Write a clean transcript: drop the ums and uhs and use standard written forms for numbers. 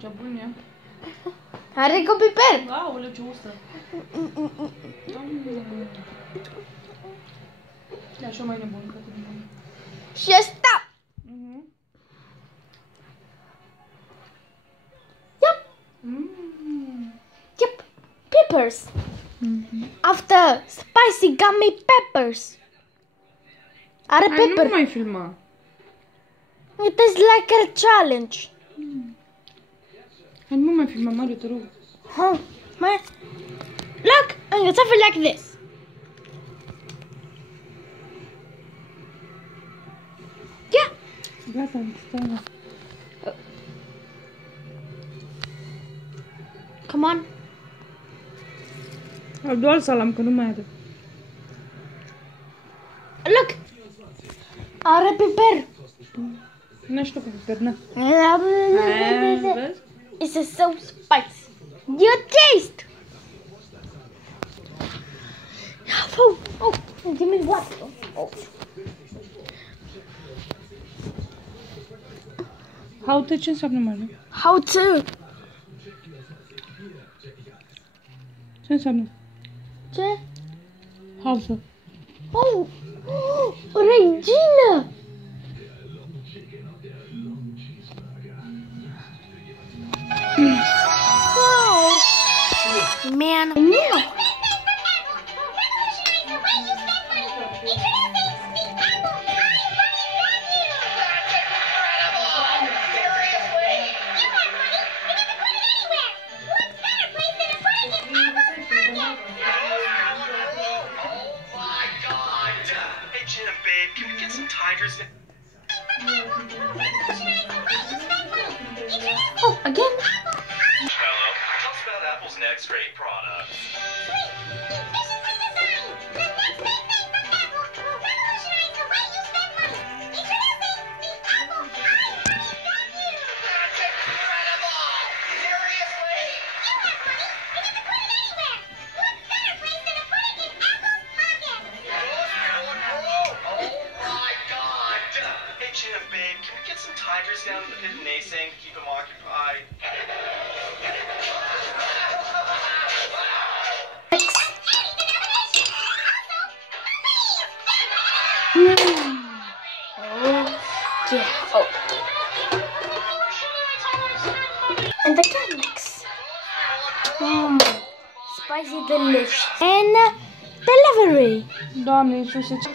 Ce bun e. Are cu piper. Aoleu, ce ustă. E așa mai nebun, că te bun. Și asta. Yep. Yep. Peppers. After spicy gummy peppers. Are pepper. Nu mai filma. It is like a challenge. Hai, nu mai filma, Mario, te rog. Huh. Look, I'm gonna stuff it like this. Yeah. Gata, stai la. Come on. Al doua salam, că nu mai are. Look. Are piper. Nu știu pe piper, na. Vezi? It's so spicy. You taste. Oh, give me water. Oh. How to, ce înseamnă, Mario? How to? Ce înseamnă? Ce? How to. Oh, Regina. Wow. Man. No. Oh, again? Hello. Tell us about Apple's next great product. Babe, can we get some tigers down to the pit and naysaying to keep them occupied? Oh. And the mix. Spicy delicious. And delivery. Doamne Iisuse, ce